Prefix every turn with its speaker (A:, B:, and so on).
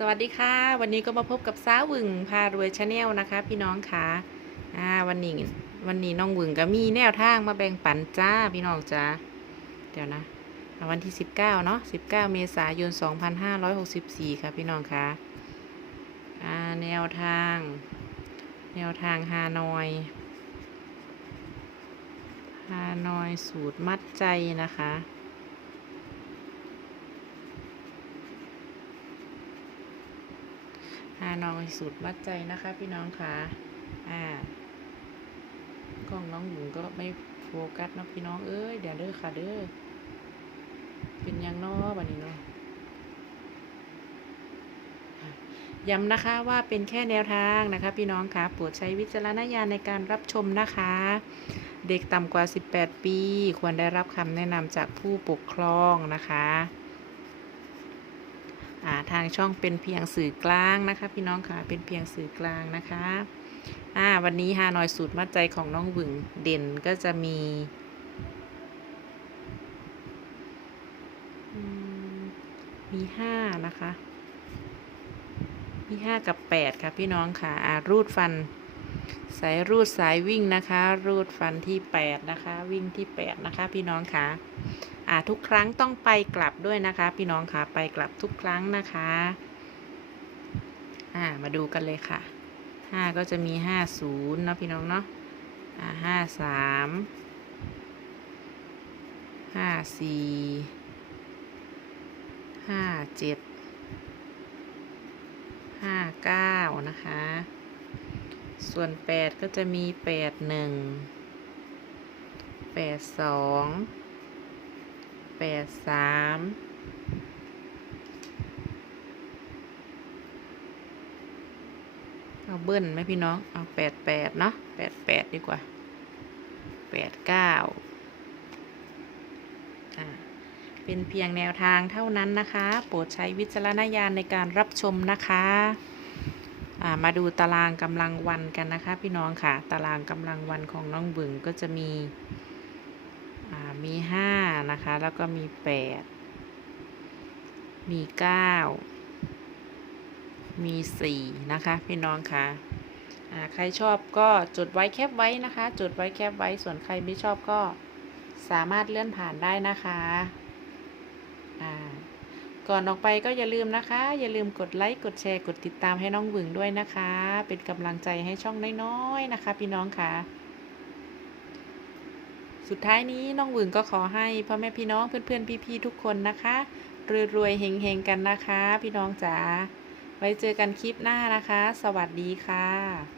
A: สวัสดีค่ะ วันนี้ก็มาพบกับสาววึงพารวยชาแนลนะคะ พี่น้องค่ะอ่าวันนี้วันนี้น้องวึงก็มีแนวทางมาแบ่งปันจ้าพี่น้องจ้าเดี๋ยวนะวันที่ 19เนาะ19 เมษายน 2564 ค่ะพี่น้องค่ะอ่าแนวทาง แนวทางฮานอยฮานอยสูตรมัดใจนะคะ ฮานอยสูตรมัดใจนะคะพี่น้องค่ะอ่ากล้องน้องหญิงก็ไม่โฟกัสนะพี่น้องเอ้ยเดี๋ยวเด้อค่ะเด้อเป็นยังนอบันนี้เนาะย้ำนะคะว่าเป็นแค่แนวทางนะคะ พี่น้องค่ะโปรดใช้วิจารณญาณในการรับชมนะคะ เด็กต่ำกว่า 18 ปี ควรได้รับคำแนะนำจากผู้ปกครองนะคะ ทางช่องเป็นเพียงสื่อกลางนะคะ พี่น้องค่ะเป็นเพียงสื่อกลางนะคะอ่าวันนี้ฮานอยสูตรมัดใจของน้องหวึงเด่นก็จะมีมีห้านะคะ มีห้ากับแปดค่ะพี่น้องค่ะอ่ารูดฟัน สายรูดสายวิ่งนะคะ รูดฟันที่แปดนะคะ วิ่งที่แปดนะคะ พี่น้องค่ะ อ่าทุกครั้งต้องไปกลับด้วยนะคะ พี่น้องค่ะไปกลับทุกครั้งนะคะอ่ามาดูกันเลยค่ะห้าก็จะมีห้าศูนย์เนาะพี่น้องเนาะอ่าห้าสามห้าสี่ห้าเจ็ดห้าเก้านะคะ ส่วนแปดก็จะมีแปดหนึ่งแปดสอง แปดสามเอาเบิ้ลไหมพี่น้อง เอาแปดแปดเนาะแปดแปดดีกว่าแปดเก้าอ่าเป็นเพียงแนวทางเท่านั้นนะคะ โปรดใช้วิจารณญาณในการรับชมนะคะมาดูตารางกำลังวันกันนะคะ พี่น้องค่ะ ตารางกำลังวันของน้องบึงก็จะมีมีห้า แล้วก็มีแปด มีเก้า มีสี่นะคะ พี่น้องคะอ่าใครชอบก็จดไว้แคปไว้นะคะ จดไว้แคปไว้ ส่วนใครไม่ชอบก็สามารถเลื่อนผ่านได้นะคะก่อนออกไปก็อย่าลืมนะคะ อย่าลืมกดไลค์กดแชร์กดติดตามให้น้องหวึงด้วยนะคะ เป็นกำลังใจให้ช่องน้อยๆนะคะ พี่น้องค่ะ สุดท้ายนี้น้องวึงก็ขอให้พ่อแม่พี่น้องเพื่อนๆพี่ๆทุกคนนะคะรวยๆเฮงๆกันนะคะ พี่น้องจ๋าไว้เจอกันคลิปหน้านะคะ สวัสดีค่ะ